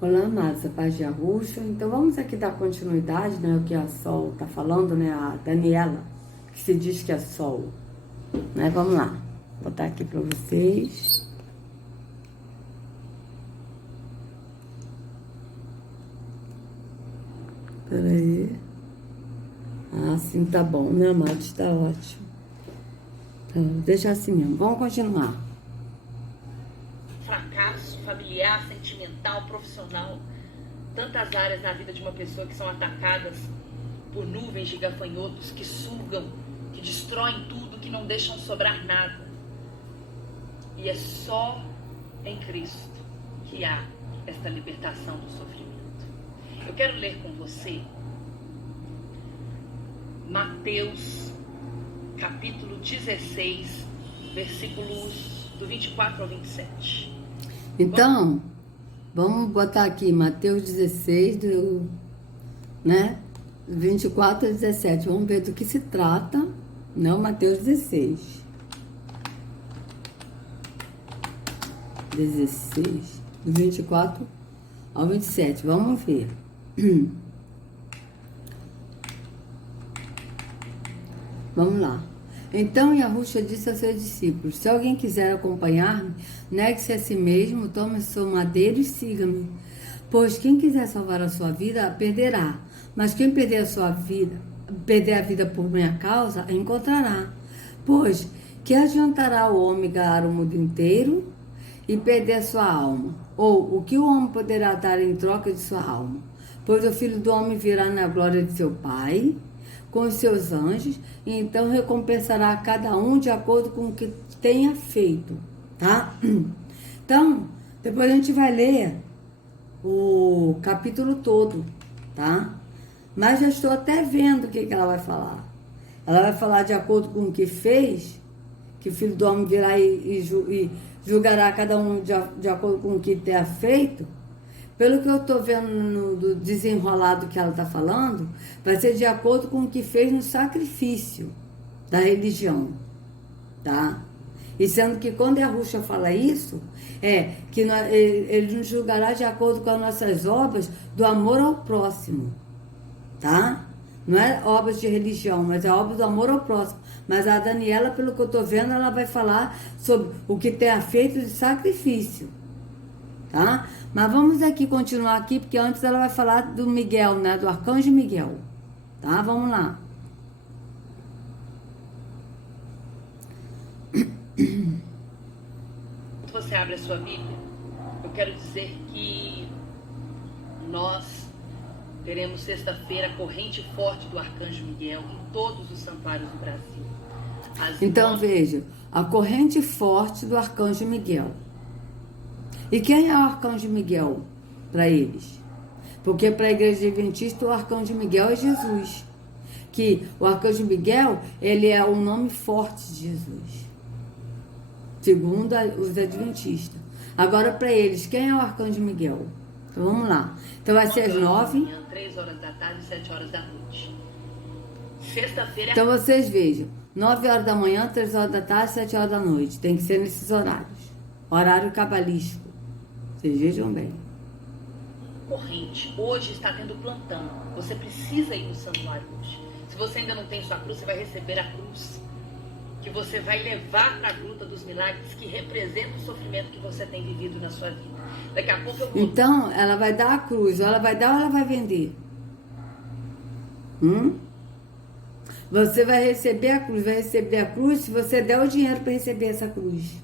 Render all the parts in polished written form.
Olá, amados, a paz de Arruxo. Então vamos aqui dar continuidade, né, o que a Sol está falando, né, a Daniela, que se diz que é Sol, né, vamos lá, vou botar aqui para vocês. Peraí. Ah, sim, tá bom, né, amados, tá ótimo. Então, deixa assim mesmo, vamos continuar. Fracasso familiar, sentimental, profissional, tantas áreas na vida de uma pessoa que são atacadas por nuvens de gafanhotos que sugam, que destroem tudo, que não deixam sobrar nada. E é só em Cristo que há esta libertação do sofrimento. Eu quero ler com você Mateus capítulo 16, versículos do 24 ao 27. Então, vamos botar aqui Mateus 16, né? 24 a 17. Vamos ver do que se trata, não Mateus 16. 16, do 24 ao 27. Vamos ver. Vamos lá. Então Yahushua disse aos seus discípulos: se alguém quiser acompanhar-me, negue-se a si mesmo, tome seu madeiro e siga-me. Pois quem quiser salvar a sua vida, a perderá. Mas quem perder a vida por minha causa, a encontrará. Pois que adiantará o homem ganhar o mundo inteiro e perder a sua alma? Ou o que o homem poderá dar em troca de sua alma? Pois o Filho do Homem virá na glória de seu Pai com os seus anjos, e então recompensará a cada um de acordo com o que tenha feito, tá? Então, depois a gente vai ler o capítulo todo, tá? Mas já estou até vendo o que ela vai falar. Ela vai falar de acordo com o que fez, que o Filho do Homem virá e julgará cada um de acordo com o que tenha feito. Pelo que eu estou vendo do desenrolado que ela está falando, vai ser de acordo com o que fez no sacrifício da religião, tá? E sendo que quando a Ruxa fala isso, que ele nos julgará de acordo com as nossas obras do amor ao próximo, tá? Não é obras de religião, mas é obra do amor ao próximo. Mas a Daniela, pelo que eu estou vendo, ela vai falar sobre o que tenha feito de sacrifício, tá? Mas vamos aqui continuar aqui, porque antes ela vai falar do Miguel, né? Do arcanjo Miguel, tá? Vamos lá. Se você abre a sua Bíblia, eu quero dizer que nós teremos sexta-feira a corrente forte do arcanjo Miguel em todos os santuários do Brasil. Então veja, a corrente forte do arcanjo Miguel. E quem é o arcanjo Miguel para eles? Porque para a igreja adventista o arcanjo Miguel é Jesus. Que o arcanjo Miguel, ele é o nome forte de Jesus, segundo os adventistas. Agora para eles, quem é o arcanjo Miguel? Então vamos lá. Então vai ser às 9. 3 horas da tarde e 7 horas da noite. Sexta-feira. Então vocês vejam, 9 horas da manhã, 3 horas da tarde, 7 horas da noite. Tem que ser nesses horários. Horário cabalístico. Vocês vejam bem. Corrente. Hoje está tendo plantão. Você precisa ir no santuário hoje. Se você ainda não tem sua cruz, você vai receber a cruz que você vai levar para a gruta dos milagres, que representa o sofrimento que você tem vivido na sua vida. Daqui a pouco eu vou... Então, ela vai dar a cruz. Ou ela vai dar ou ela vai vender? Você vai receber a cruz. Vai receber a cruz se você der o dinheiro para receber essa cruz.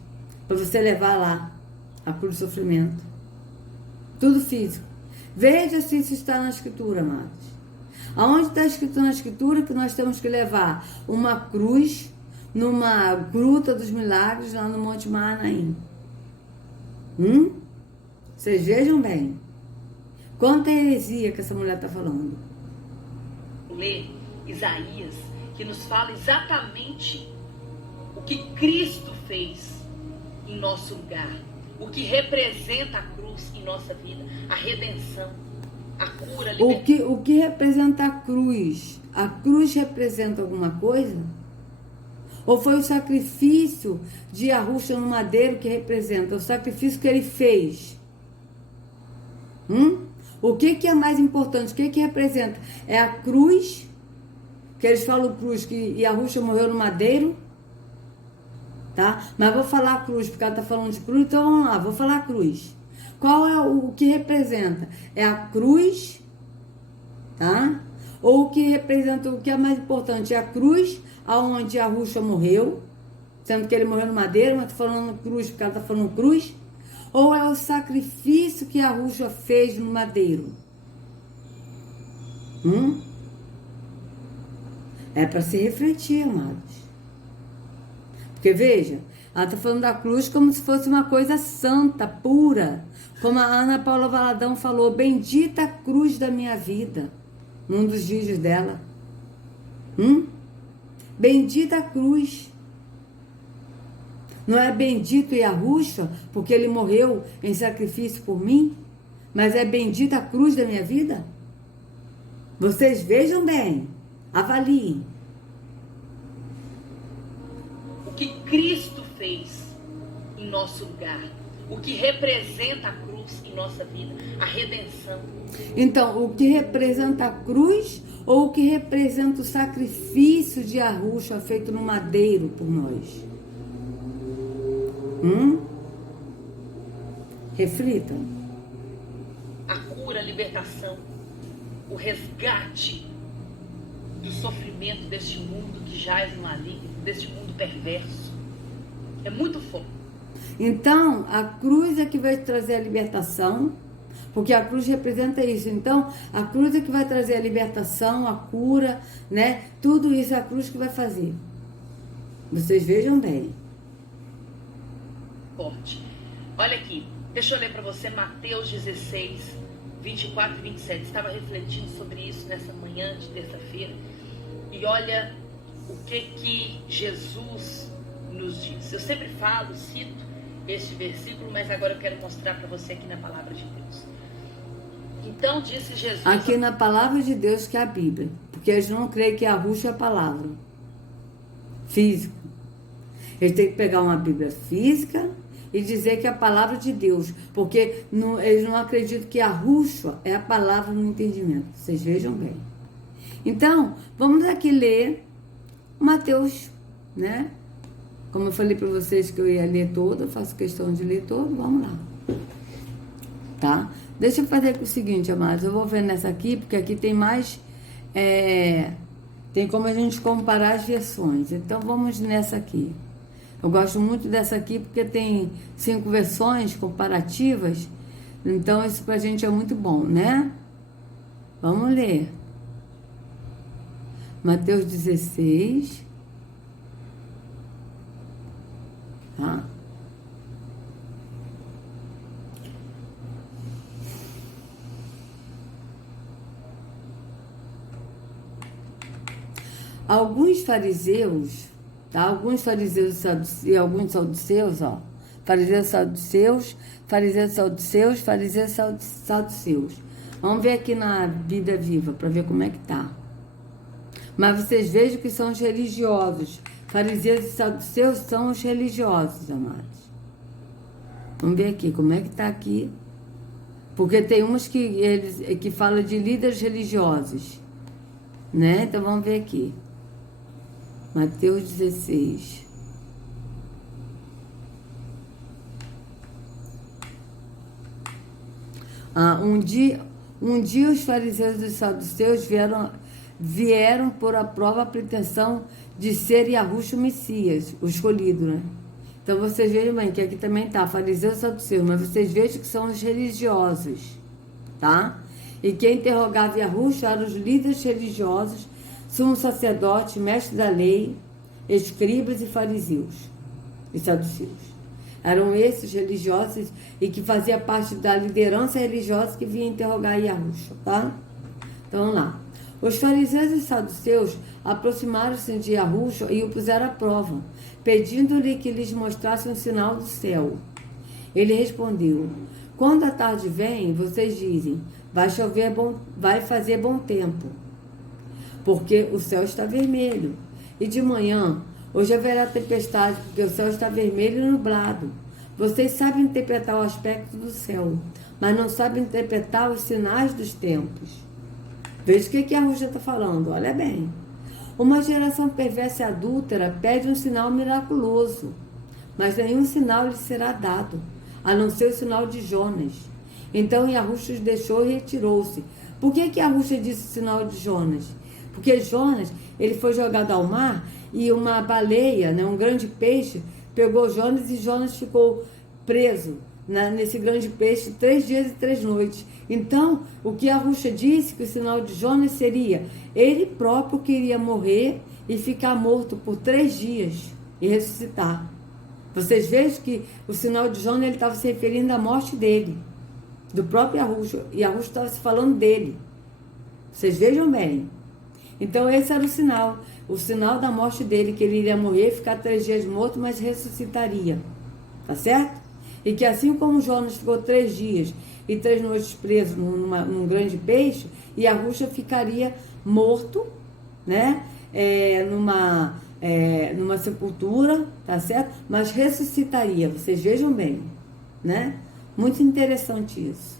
Para você levar lá a cruz do sofrimento. Tudo físico. Veja se isso está na escritura, amados. Aonde está escrito na escritura que nós temos que levar uma cruz numa gruta dos milagres lá no Monte Mahanaim? Vocês vejam bem. Quanta heresia que essa mulher está falando. Ler Isaías, que nos fala exatamente o que Cristo fez em nosso lugar. O que representa a cruz em nossa vida, a redenção, a cura, a libertação. O que representa a cruz? A cruz representa alguma coisa? Ou foi o sacrifício de Yahushua no madeiro que representa? O sacrifício que ele fez? O que é mais importante? O que representa? É a cruz, que eles falam cruz, que Yahushua morreu no madeiro, tá? Mas vou falar cruz, porque ela tá falando de cruz, então vamos lá, vou falar cruz. Qual é o que representa? É a cruz, tá? Ou o que representa, o que é mais importante? É a cruz, aonde Yahushua morreu, sendo que ele morreu no madeiro, mas tô falando cruz, porque ela tá falando cruz. Ou é o sacrifício que Yahushua fez no madeiro? É para se refletir, amados. Porque veja, ela está falando da cruz como se fosse uma coisa santa, pura. Como a Ana Paula Valadão falou, bendita a cruz da minha vida, num dos vídeos dela. Bendita a cruz. Não é bendito Yahushua, porque ele morreu em sacrifício por mim, mas é bendita a cruz da minha vida? Vocês vejam bem, avaliem. O que Cristo fez em nosso lugar, o que representa a cruz em nossa vida, a redenção. Então, o que representa a cruz ou o que representa o sacrifício de Yahushua feito no madeiro por nós? Reflita. A cura, a libertação, o resgate do sofrimento deste mundo que jaz no maligno, deste mundo perverso. É muito forte. Então, a cruz é que vai trazer a libertação, porque a cruz representa isso. Então, a cruz é que vai trazer a libertação, a cura, né? Tudo isso é a cruz que vai fazer. Vocês vejam bem. Forte. Olha aqui, deixa eu ler para você Mateus 16, 24 e 27. Estava refletindo sobre isso nessa manhã de terça-feira. E olha o que Jesus nos diz. Eu sempre falo, cito este versículo, mas agora eu quero mostrar para você aqui na palavra de Deus. Então disse Jesus... Aqui na palavra de Deus, que é a Bíblia. Porque eles não creem que Yahushua é a palavra física. Eles têm que pegar uma Bíblia física e dizer que é a palavra de Deus. Porque eles não acreditam que Yahushua é a palavra no entendimento. Vocês vejam bem. Então, vamos aqui ler Mateus, né? Como eu falei para vocês que eu ia ler todo, eu faço questão de ler todo, vamos lá. Tá? Deixa eu fazer o seguinte, amados, eu vou ver nessa aqui, porque aqui tem mais... tem como a gente comparar as versões. Então, vamos nessa aqui. Eu gosto muito dessa aqui, porque tem 5 versões comparativas. Então, isso pra gente é muito bom, né? Vamos ler. Mateus 16... Tá? Alguns fariseus, tá? Alguns fariseus e alguns saduceus, ó. Fariseus, saduceus, fariseus, saduceus, fariseus, saduceus. Vamos ver aqui na Vida Viva, para ver como é que tá. Mas vocês vejam que são os religiosos. Fariseus e saduceus são os religiosos, amados. Vamos ver aqui, como é que tá aqui. Porque tem uns que falam de líderes religiosos, né? Então vamos ver aqui. Mateus 16. Um dia os fariseus e os saduceus vieram por a prova a pretensão de ser Yahushua o Messias, o escolhido, né? Então vocês vejam bem que aqui também tá fariseus e saduceus, mas vocês vejam que são os religiosos, tá? E quem interrogava Yahushua eram os líderes religiosos, sumos sacerdotes, mestres da lei, escribas e fariseus e saduceus. Eram esses religiosos e que fazia parte da liderança religiosa que vinha interrogar Yahushua, tá? Então vamos lá. Os fariseus e saduceus aproximaram-se de Yahushua e o puseram à prova, pedindo-lhe que lhes mostrasse um sinal do céu. Ele respondeu: quando a tarde vem, vocês dizem, vai chover, vai fazer bom tempo, porque o céu está vermelho. E de manhã, hoje haverá tempestade, porque o céu está vermelho e nublado. Vocês sabem interpretar o aspecto do céu, mas não sabe interpretar os sinais dos tempos. Veja o que a Ruxa está falando, olha bem. Uma geração perversa e adúltera pede um sinal miraculoso, mas nenhum sinal lhe será dado, a não ser o sinal de Jonas. Então Yahushua os deixou e retirou-se. Por que Yahushua disse o sinal de Jonas? Porque Jonas, ele foi jogado ao mar e uma baleia, né, um grande peixe, pegou Jonas e Jonas ficou preso nesse grande peixe 3 dias e 3 noites. Então, o que Yahushua disse, que o sinal de Jonas seria, ele próprio que iria morrer e ficar morto por 3 dias e ressuscitar. Vocês vejam que o sinal de Jonas, ele estava se referindo à morte dele, do próprio Yahushua, e Yahushua estava se falando dele. Vocês vejam bem. Então esse era o sinal da morte dele, que ele iria morrer, ficar 3 dias morto, mas ressuscitaria. Tá certo? E que assim como Jonas ficou 3 dias e 3 noites preso num grande peixe, Yahushua ficaria morto, né? Numa sepultura, tá certo? Mas ressuscitaria, vocês vejam bem, né? Muito interessante isso.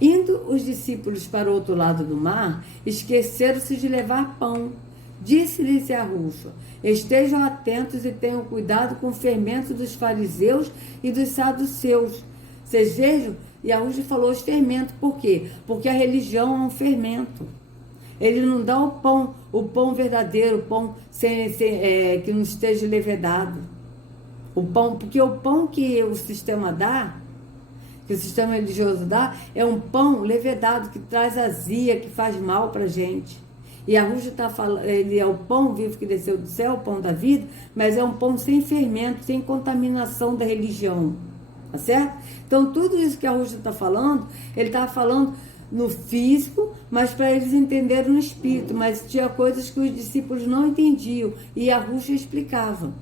Indo os discípulos para o outro lado do mar, esqueceram-se de levar pão. Disse-lhes Yahushua: estejam atentos e tenham cuidado com o fermento dos fariseus e dos saduceus. Vocês vejam? Yahushua falou os fermentos. Por quê? Porque a religião é um fermento. Ele não dá o pão verdadeiro, o pão que não esteja levedado. Porque o pão que o sistema dá, que o sistema religioso dá, é um pão levedado, que traz azia, que faz mal para a gente. E a Yahushua está falando, ele é o pão vivo que desceu do céu, o pão da vida, mas é um pão sem fermento, sem contaminação da religião. Tá certo? Então, tudo isso que a Yahushua está falando, ele está falando no físico, mas para eles entenderem no espírito. Mas tinha coisas que os discípulos não entendiam, e a Yahushua explicava.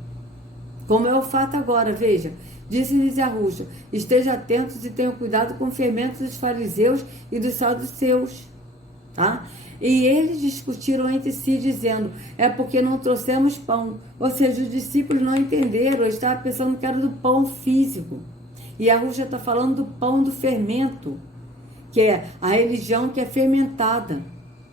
Como é o fato agora, veja. Disse-lhes Yahushua: estejam atentos e tenham cuidado com o fermento dos fariseus e dos saduceus. Tá? E eles discutiram entre si, dizendo: é porque não trouxemos pão. Ou seja, os discípulos não entenderam, eles estavam pensando que era do pão físico. E Yahushua está falando do pão do fermento, que é a religião que é fermentada.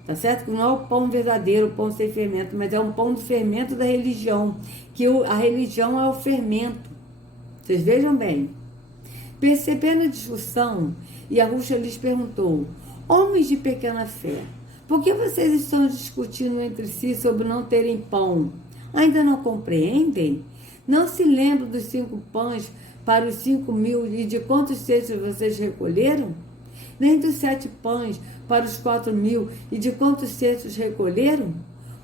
Tá certo? Que não é o pão verdadeiro, o pão sem fermento, mas é um pão do fermento da religião. Que a religião é o fermento. Vocês vejam bem. Percebendo a discussão, Yahushua lhes perguntou: homens de pequena fé, por que vocês estão discutindo entre si sobre não terem pão? Ainda não compreendem? Não se lembram dos 5 pães para os 5.000 e de quantos cestos vocês recolheram? Nem dos 7 pães para os 4.000 e de quantos cestos recolheram?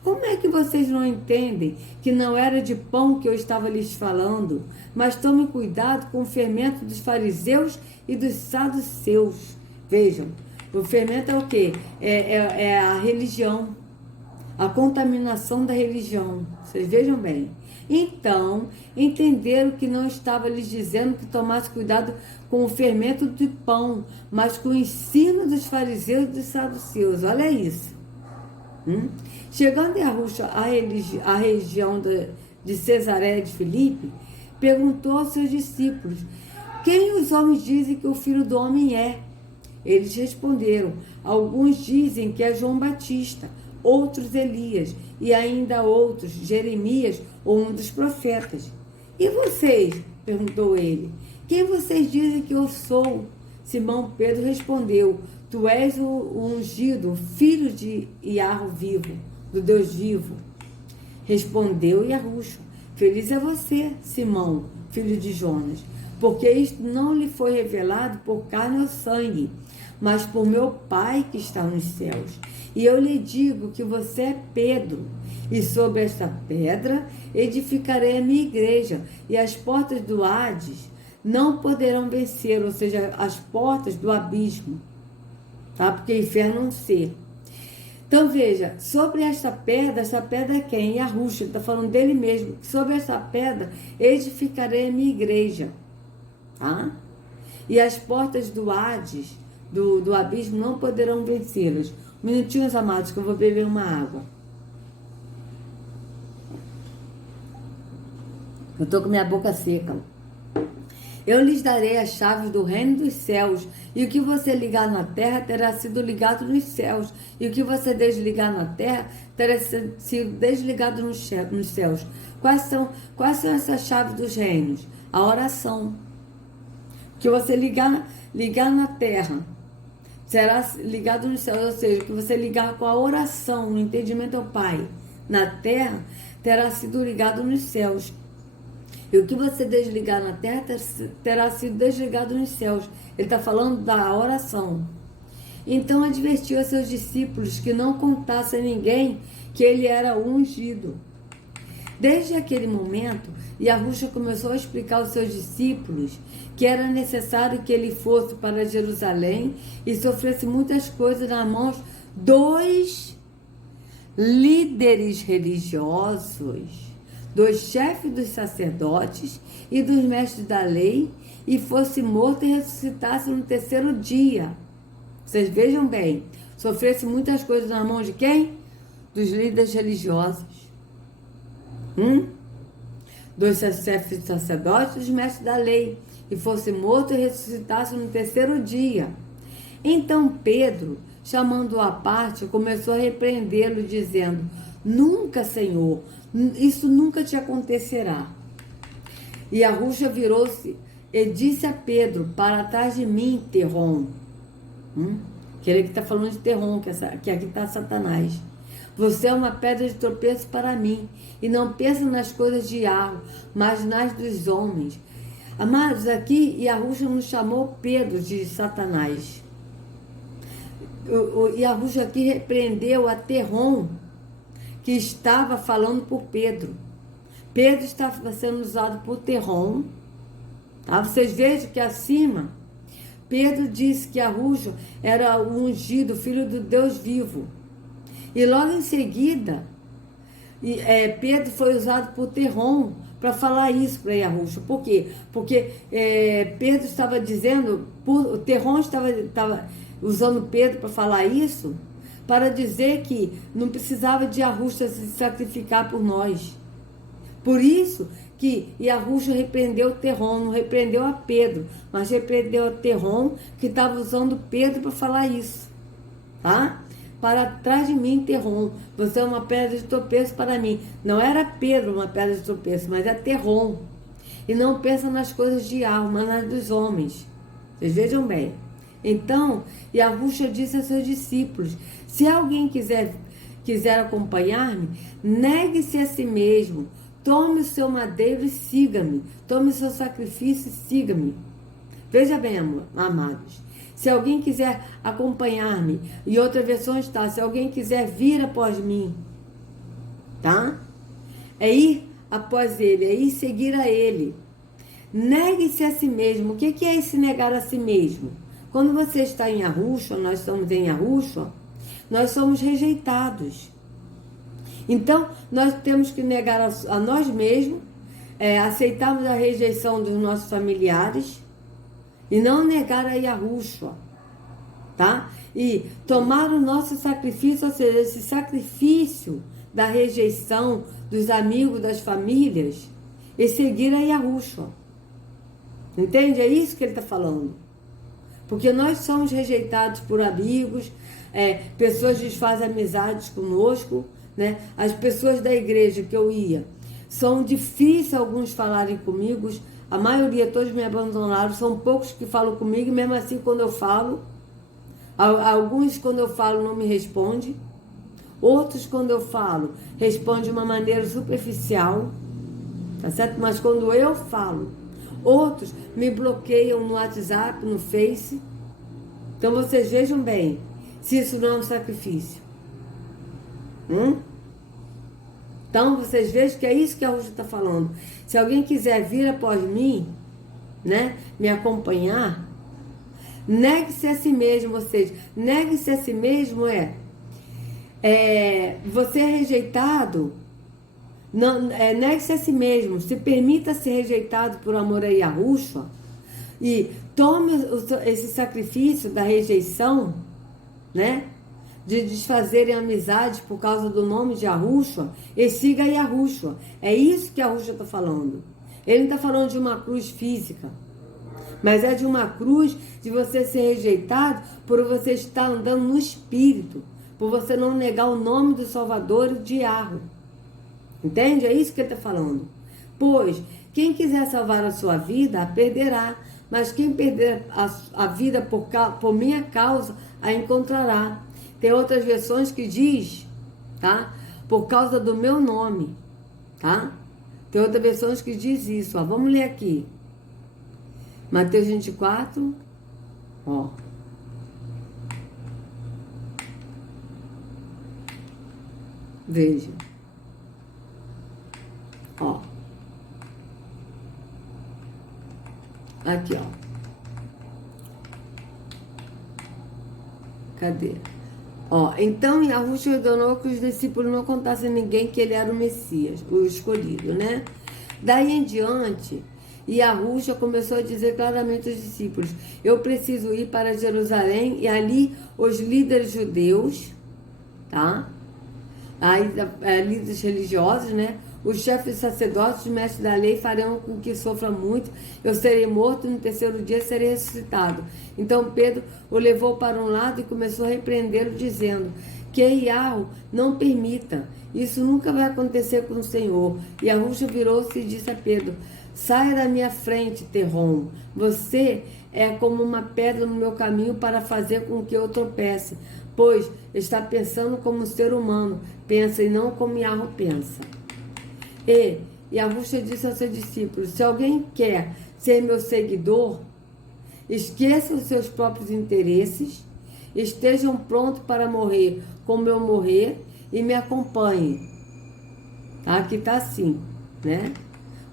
Como é que vocês não entendem que não era de pão que eu estava lhes falando, mas tomem cuidado com o fermento dos fariseus e dos saduceus? Vejam, o fermento é o quê? É a religião, a contaminação da religião. Vocês vejam bem. Então, entenderam que não estava lhes dizendo que tomasse cuidado com o fermento do pão, mas com o ensino dos fariseus e dos saduceus. Olha isso. Chegando em Yahushua à região de Cesareia de Filipe, perguntou aos seus discípulos: quem os homens dizem que o Filho do Homem é? Eles responderam: alguns dizem que é João Batista, outros Elias, e ainda outros Jeremias ou um dos profetas. E vocês? Perguntou ele. Quem vocês dizem que eu sou? Simão Pedro respondeu: tu és o ungido, filho de Iarro vivo, do Deus vivo. Respondeu Yahushua: feliz é você, Simão, filho de Jonas, porque isto não lhe foi revelado por carne ou sangue, mas por meu Pai que está nos céus. E eu lhe digo que você é Pedro, e sobre esta pedra edificarei a minha igreja, e as portas do Hades não poderão vencer, ou seja, as portas do abismo, tá? Porque o inferno é um ser. Então veja, sobre essa pedra é quem? Yahushua, ele está falando dele mesmo. Sobre essa pedra edificarei a minha igreja, tá? E as portas do Hades, do abismo, não poderão vencê-las. Minutinhos, amados, que eu vou beber uma água. Eu estou com minha boca seca. Eu lhes darei as chaves do reino dos céus, e o que você ligar na terra terá sido ligado nos céus, e o que você desligar na terra terá sido desligado nos céus. Quais são essas chaves dos reinos? A oração. O que você ligar na terra será ligado nos céus, ou seja, o que você ligar com a oração, no entendimento ao Pai, na terra, terá sido ligado nos céus. E o que você desligar na terra terá sido desligado nos céus. Ele está falando da oração. Então advertiu a seus discípulos que não contassem a ninguém que ele era o ungido. Desde aquele momento, Yahushua começou a explicar aos seus discípulos que era necessário que ele fosse para Jerusalém e sofresse muitas coisas nas mãos dos líderes religiosos, dos chefes dos sacerdotes e dos mestres da lei, e fosse morto e ressuscitasse no terceiro dia. Vocês vejam bem, sofresse muitas coisas na mão de quem? Dos líderes religiosos. Dos chefes dos sacerdotes e dos mestres da lei, e fosse morto e ressuscitasse no terceiro dia. Então Pedro, chamando-o à parte, começou a repreendê-lo, dizendo: nunca, Senhor, isso nunca te acontecerá. E Yahushua virou-se e disse a Pedro: para trás de mim, Terrom. Que ele está falando de Terrom, que aqui está Satanás. Você é uma pedra de tropeço para mim, e não pensa nas coisas de Yahweh, mas nas dos homens. Amados, aqui Yahushua nos chamou Pedro de Satanás. Yahushua aqui repreendeu a Terrom, que estava falando por Pedro. Pedro estava sendo usado por Terrom. Tá? Vocês vejam que acima, Pedro disse que Yahushua era o ungido, filho do Deus vivo. E logo em seguida, Pedro foi usado por Terrom para falar isso para Yahushua. Por quê? Porque Pedro estava dizendo, Terrom estava usando Pedro para falar isso, para dizer que não precisava de Yahushua se sacrificar por nós. Por isso que Yahushua repreendeu Terrom, não repreendeu a Pedro, mas repreendeu a Terrom, que estava usando Pedro para falar isso. Tá? Para trás de mim, Terrom, você é uma pedra de tropeço para mim. Não era Pedro uma pedra de tropeço, mas é Terrom. E não pensa nas coisas de alma, mas nas dos homens. Vocês vejam bem. Então, Yahushua disse a seus discípulos: se alguém quiser acompanhar-me, negue-se a si mesmo, tome o seu madeiro e siga-me, tome o seu sacrifício e siga-me. Veja bem, amados. Se alguém quiser acompanhar-me, e outra versão está: se alguém quiser vir após mim, tá? É ir após ele, é ir seguir a ele. Negue-se a si mesmo. O que é esse negar a si mesmo? Quando você está em Yahushua, nós estamos em Yahushua, nós somos rejeitados. Então, nós temos que negar a nós mesmos, aceitarmos a rejeição dos nossos familiares, e não negar a Yahushua, tá? E tomar o nosso sacrifício, ou seja, esse sacrifício da rejeição dos amigos, das famílias, e seguir a Yahushua. Entende? É isso que ele está falando. Porque nós somos rejeitados por amigos, pessoas desfazem amizades conosco, né? As pessoas da igreja que eu ia, são difíceis alguns falarem comigo. A maioria, todos me abandonaram, são poucos que falam comigo, e mesmo assim, quando eu falo, alguns, quando eu falo, não me respondem. Outros, quando eu falo, respondem de uma maneira superficial, tá certo? Mas quando eu falo, outros me bloqueiam no WhatsApp, no Face. Então, vocês vejam bem, se isso não é um sacrifício. Então, vocês vejam que é isso que a Rússia está falando. Se alguém quiser vir após mim, né, me acompanhar, negue-se a si mesmo. Ou seja, negue-se a si mesmo você é rejeitado, negue-se a si mesmo, se permita ser rejeitado por amor a Yahushua, e tome esse sacrifício da rejeição, né, de desfazerem amizades por causa do nome de Yahushua, e siga Yahushua. É isso que Yahushua está falando. Ele não está falando de uma cruz física, Mas é de uma cruz de você ser rejeitado por você estar andando no Espírito, por você não negar o nome do Salvador de Yahweh. Entende? É isso que ele está falando. Pois, quem quiser salvar a sua vida, a perderá. Mas quem perder a vida por minha causa, a encontrará. Tem outras versões que diz, tá? Por causa do meu nome, tá? Tem outras versões que diz isso, ó. Vamos ler aqui. Mateus 24, ó. Veja. Ó. Aqui, ó. Cadê? Ó, então Yahushua ordenou que os discípulos não contassem a ninguém que ele era o Messias, o escolhido, né? Daí em diante, Yahushua começou a dizer claramente aos discípulos: eu preciso ir para Jerusalém e ali os líderes judeus, tá? Aí, líderes religiosos, né? Os chefes sacerdotes, os mestres da lei farão com que sofra muito. Eu serei morto e no terceiro dia serei ressuscitado. Então Pedro o levou para um lado e começou a repreendê-lo, dizendo que Yahweh não permita. Isso nunca vai acontecer com o Senhor. E Yahushua virou-se e disse a Pedro: saia da minha frente, Terrom. Você é como uma pedra no meu caminho para fazer com que eu tropece, pois está pensando como um ser humano pensa e não como Yahweh pensa. E Yahushua disse aos seus discípulos: se alguém quer ser meu seguidor, esqueça os seus próprios interesses, estejam prontos para morrer como eu morrer e me acompanhe. Tá? Aqui está assim, né?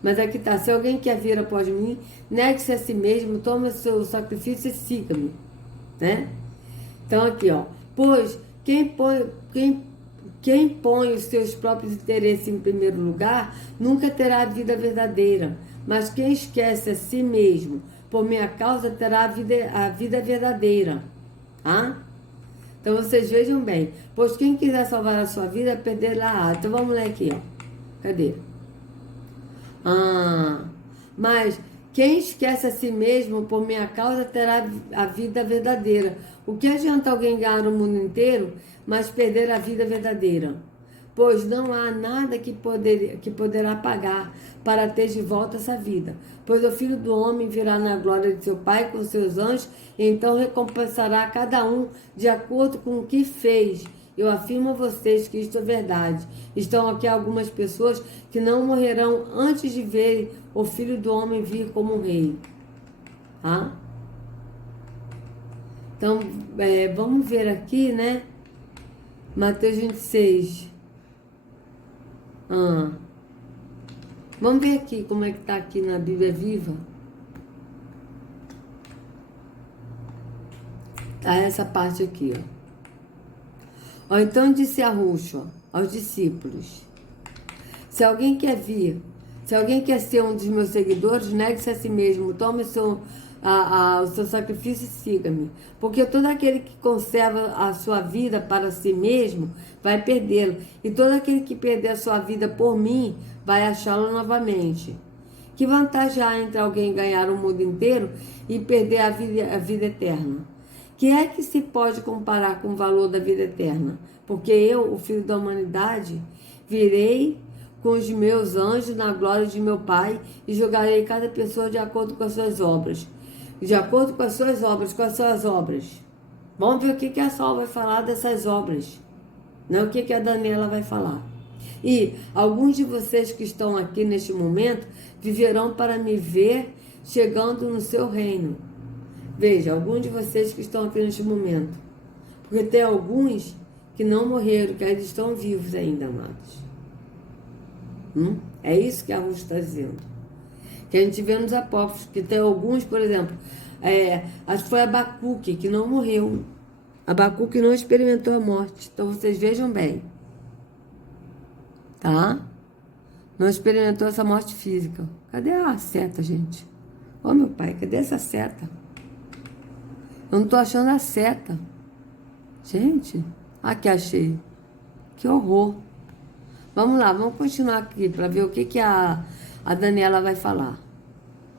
Mas aqui está: se alguém quer vir após mim, negue-se a si mesmo, tome o seu sacrifício e siga-me, né? Então aqui, ó, pois quem põe os seus próprios interesses em primeiro lugar, nunca terá a vida verdadeira. Mas quem esquece a si mesmo, por minha causa, terá a vida verdadeira. Tá? Então vocês vejam bem. Pois quem quiser salvar a sua vida, perderá. Então vamos ler aqui, ó. Cadê? Mas quem esquece a si mesmo, por minha causa, terá a vida verdadeira. O que adianta alguém ganhar o mundo inteiro, mas perder a vida verdadeira? Pois não há nada que poderá pagar para ter de volta essa vida. Pois o Filho do Homem virá na glória de seu Pai com seus anjos, e então recompensará cada um de acordo com o que fez. Eu afirmo a vocês que isto é verdade. Estão aqui algumas pessoas que não morrerão antes de verem o Filho do Homem vir como rei. Tá? Então, vamos ver aqui, né? Mateus 26. Vamos ver aqui como é que está aqui na Bíblia Viva. Tá essa parte aqui, ó. Então disse Yahushua aos discípulos: se alguém quer ser um dos meus seguidores, negue-se a si mesmo, tome o seu sacrifício e siga-me. Porque todo aquele que conserva a sua vida para si mesmo vai perdê-la. E todo aquele que perder a sua vida por mim vai achá-la novamente. Que vantagem há entre alguém ganhar o mundo inteiro e perder a vida eterna? Que é que se pode comparar com o valor da vida eterna? Porque eu, o Filho da Humanidade, virei com os meus anjos na glória de meu Pai e julgarei cada pessoa de acordo com as suas obras. De acordo com as suas obras, com as suas obras. Vamos ver o que a Sol vai falar dessas obras. Não o que a Daniela vai falar. E alguns de vocês que estão aqui neste momento viverão para me ver chegando no seu reino. Veja, alguns de vocês que estão aqui neste momento. Porque tem alguns que não morreram, que ainda estão vivos ainda, amados. É isso que a Rússia está dizendo. Que a gente vê nos apóstolos, que tem alguns, por exemplo, acho que foi Abacuque, que não morreu. Abacuque não experimentou a morte. Então vocês vejam bem. Tá? Não experimentou essa morte física. Cadê a seta, gente? Ô meu pai, cadê essa seta? Eu não tô achando a seta. Gente, aqui achei. Que horror. Vamos lá, vamos continuar aqui para ver o que a Daniela vai falar.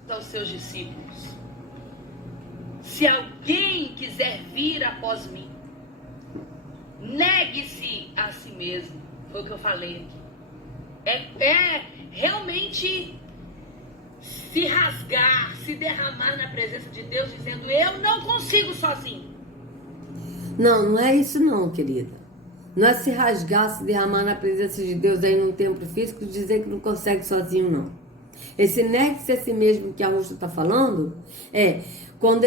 Aos seus discípulos: Se alguém quiser vir após mim, negue-se a si mesmo. Foi o que eu falei aqui. É realmente se rasgar, se derramar na presença de Deus, dizendo: eu não consigo sozinho. Não, não é isso não, querida. Não é se rasgar, se derramar na presença de Deus aí num templo físico e dizer que não consegue sozinho, não. Esse negue-se a si mesmo que a Rússia está falando é quando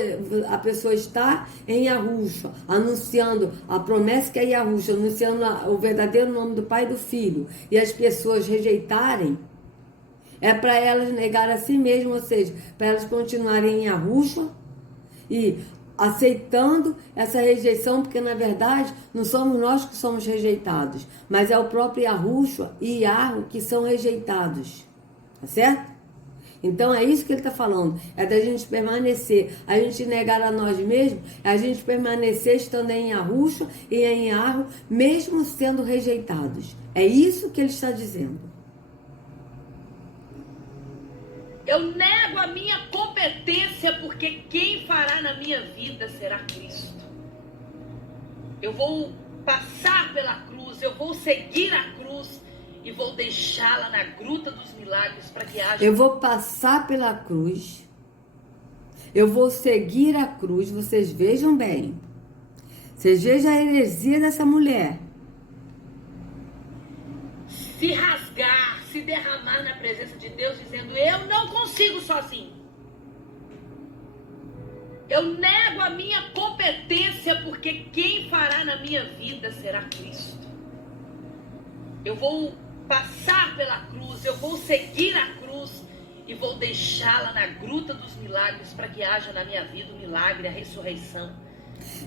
a pessoa está em Yahushua, anunciando a promessa que é Yahushua, anunciando o verdadeiro nome do Pai e do Filho, e as pessoas rejeitarem, é para elas negar a si mesmas, ou seja, para elas continuarem em Yahushua e aceitando essa rejeição, porque na verdade não somos nós que somos rejeitados, mas é o próprio Yahushua e Yahweh que são rejeitados, tá certo? Então é isso que ele está falando, é da gente permanecer, a gente negar a nós mesmos, é a gente permanecer estando em Yahushua e em Yahweh, mesmo sendo rejeitados. É isso que ele está dizendo. Eu nego a minha competência, porque quem fará na minha vida será Cristo. Eu vou passar pela cruz, eu vou seguir a cruz e vou deixá-la na gruta dos milagres para que haja... Eu vou passar pela cruz, eu vou seguir a cruz, vocês vejam bem. Vocês vejam a heresia dessa mulher. Se rasgar, se derramar na presença de Deus, dizendo: eu não consigo sozinho. Eu nego a minha competência, porque quem fará na minha vida será Cristo. Eu vou passar pela cruz, eu vou seguir a cruz e vou deixá-la na gruta dos milagres para que haja na minha vida o milagre, a ressurreição.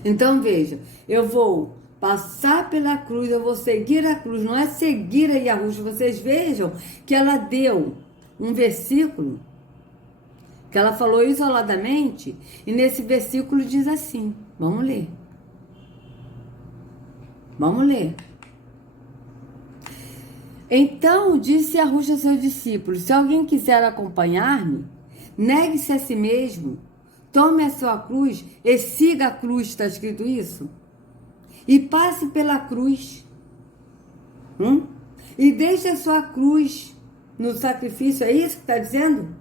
Então veja, eu vou passar pela cruz, eu vou seguir a cruz, não é seguir a Yahushua. Vocês vejam que ela deu um versículo, que ela falou isoladamente, e nesse versículo diz assim, vamos ler. Vamos ler. Então disse Yahushua a seus discípulos: se alguém quiser acompanhar-me, negue-se a si mesmo, tome a sua cruz e siga a cruz, está escrito isso? E passe pela cruz. E deixe a sua cruz no sacrifício, é isso que está dizendo?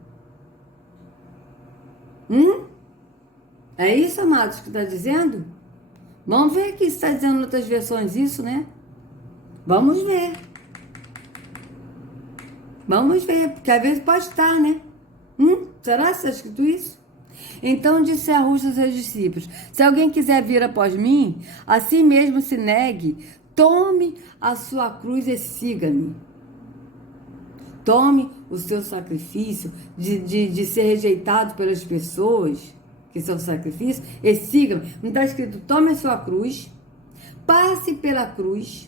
É isso, amados, que está dizendo? Vamos ver aqui se está dizendo em outras versões isso, né? Vamos ver. Vamos ver, porque às vezes pode estar, né? Será que está escrito isso? Então disse Yahushua aos seus discípulos: se alguém quiser vir após mim, assim mesmo se negue, tome a sua cruz e siga-me. Tome o seu sacrifício de ser rejeitado pelas pessoas, que são sacrifício, e siga-me. Não está escrito: tome a sua cruz, passe pela cruz,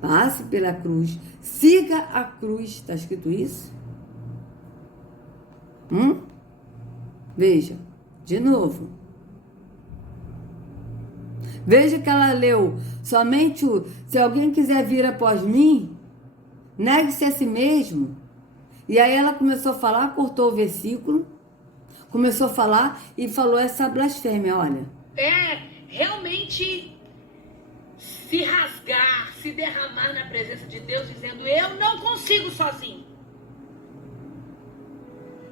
passe pela cruz, siga a cruz, está escrito isso? Veja, de novo. Veja que ela leu somente se alguém quiser vir após mim, negue-se a si mesmo. E aí ela começou a falar, cortou o versículo, começou a falar e falou essa blasfêmia, olha. É realmente se rasgar, se derramar na presença de Deus, dizendo: eu não consigo sozinho.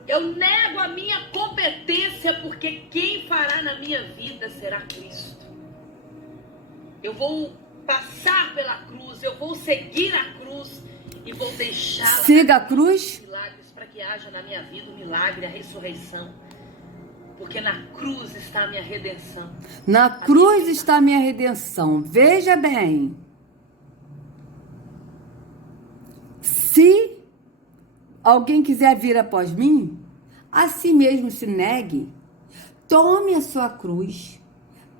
Eu nego a minha competência, porque quem fará na minha vida será Cristo. Eu vou passar pela cruz, eu vou seguir a cruz e vou deixá-la. Siga a cruz. Milagres para que haja na minha vida o milagre, a ressurreição. Porque na cruz está a minha redenção. Na cruz está a minha redenção. Veja bem. Se alguém quiser vir após mim, a si mesmo se negue, tome a sua cruz,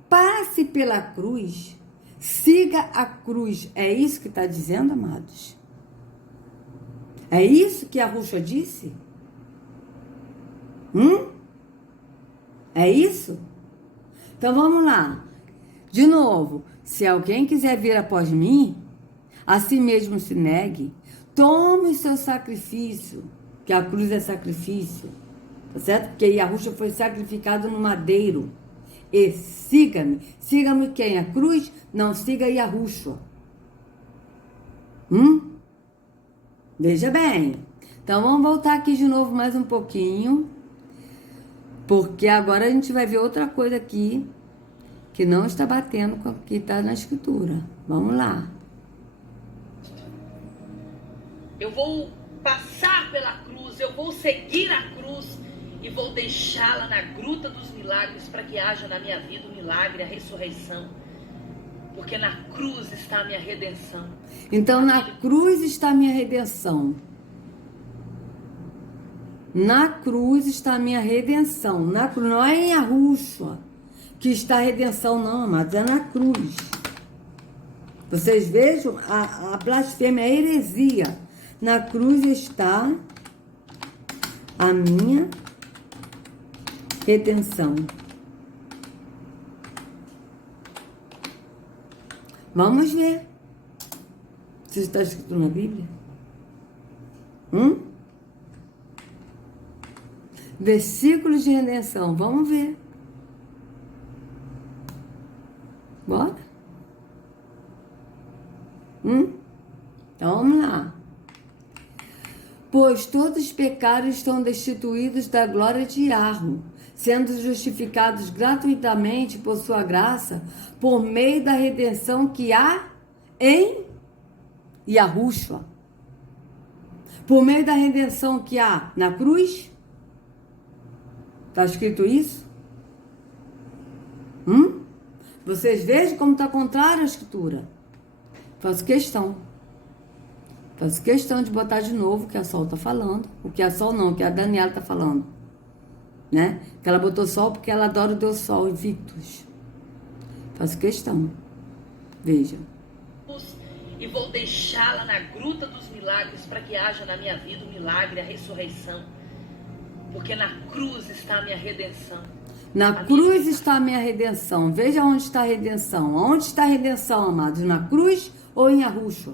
passe pela cruz, siga a cruz. É isso que está dizendo, amados? É isso que a Yahushua disse? É isso? Então vamos lá. De novo, se alguém quiser vir após mim, a si mesmo se negue, tome o seu sacrifício, que a cruz é sacrifício, tá certo? Porque Yahushua foi sacrificado no madeiro. E siga-me. Siga-me quem? A cruz? Não, siga Yahushua. Veja bem. Então vamos voltar aqui de novo mais um pouquinho. Porque agora a gente vai ver outra coisa aqui que não está batendo com o que está na escritura. Vamos lá. Eu vou passar pela cruz, eu vou seguir a cruz e vou deixá-la na gruta dos milagres para que haja na minha vida o milagre, a ressurreição. Porque na cruz está a minha redenção. Então na cruz está a minha redenção. Na cruz está a minha redenção. Na cruz, não é em Yahushua que está a redenção, não, amados. É na cruz. Vocês vejam a blasfêmia, a heresia. Na cruz está a minha redenção. Vamos ver se está escrito na Bíblia. Versículos de redenção. Vamos ver. Bora? Então vamos lá. Pois todos os pecados estão destituídos da glória de Yahweh, sendo justificados gratuitamente por sua graça, por meio da redenção que há em Yahushua. Por meio da redenção que há na cruz. Está escrito isso? Vocês vejam como está contrário à escritura. Faço questão de botar de novo o que a Sol está falando. O que a Sol não, o que a Daniela está falando. Né? Que ela botou Sol porque ela adora o Deus Sol, Invictus. Faço questão. Veja. E vou deixá-la na gruta dos milagres para que haja na minha vida o milagre, a ressurreição. Porque na cruz está a minha redenção. Na cruz está a minha redenção. Veja onde está a redenção. Onde está a redenção, amados? Na cruz ou em Yahushua?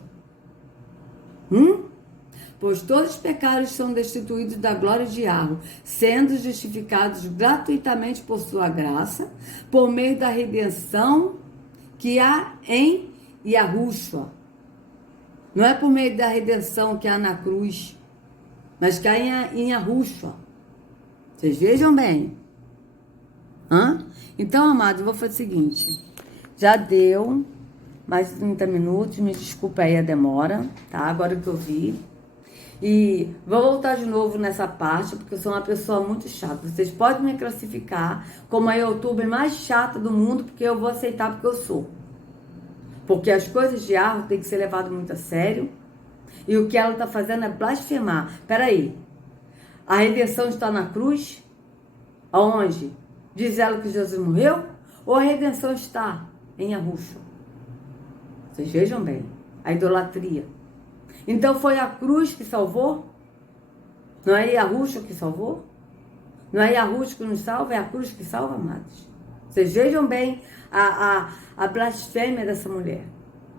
Pois todos os pecados são destituídos da glória de Yahweh, sendo justificados gratuitamente por sua graça, por meio da redenção que há em Yahushua. Não é por meio da redenção que há na cruz, mas que há em Yahushua. Vocês vejam bem. Então, amados, eu vou fazer o seguinte. Já deu mais de 30 minutos. Me desculpa aí a demora, tá? Agora que eu vi. E vou voltar de novo nessa parte, porque eu sou uma pessoa muito chata. Vocês podem me classificar como a youtuber mais chata do mundo, porque eu vou aceitar porque eu sou. Porque as coisas de Yahweh tem que ser levado muito a sério. E o que ela está fazendo é blasfemar. Peraí. A redenção está na cruz? Aonde? Diz ela que Jesus morreu? Ou a redenção está em Yahushua? Vocês vejam bem. A idolatria. Então foi a cruz que salvou? Não é Yahushua que salvou? Não é Yahushua que nos salva? É a cruz que salva, amados. Vocês vejam bem a blasfêmia dessa mulher.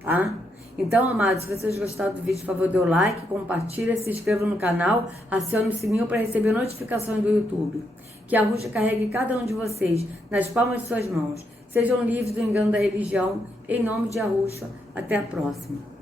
Tá? Então, amados, se vocês gostaram do vídeo, por favor, dê o like, compartilha, se inscreva no canal, acione o sininho para receber notificações do YouTube. Que a Yahushua carregue cada um de vocês nas palmas de suas mãos. Sejam livres do engano da religião. Em nome de Yahushua. Até a próxima.